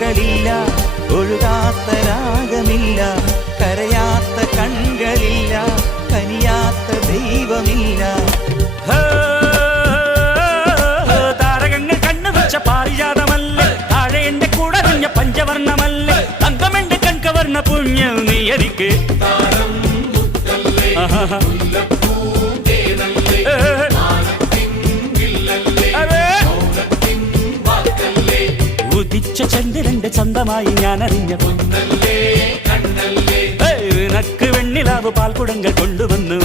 പൂക്കളില്ല, ഒഴുകാത്ത രാഗമില്ല, കരയാത്ത കൺകളില്ല, Kenyatta ദൈവമില്ല. താരകങ്ങൾ കണ്ണു വെച്ച പാരിജാതമല്ലേ, താഴെ എന്റെ കൂടെ കുഞ്ഞ പഞ്ചവർണ്ണമല്ലേ, തങ്കമെന്റെ കൺകവർണ്ണ പുണ്യം നീ എനിക്ക്. ഉദിച്ച ചന്ദ്രന്റെ ചന്തമായി ഞാൻ അറിഞ്ഞ നിനക്ക് വെണ്ണിലാവ് പാൽക്കുടങ്ങൾ കൊണ്ടുവന്നു.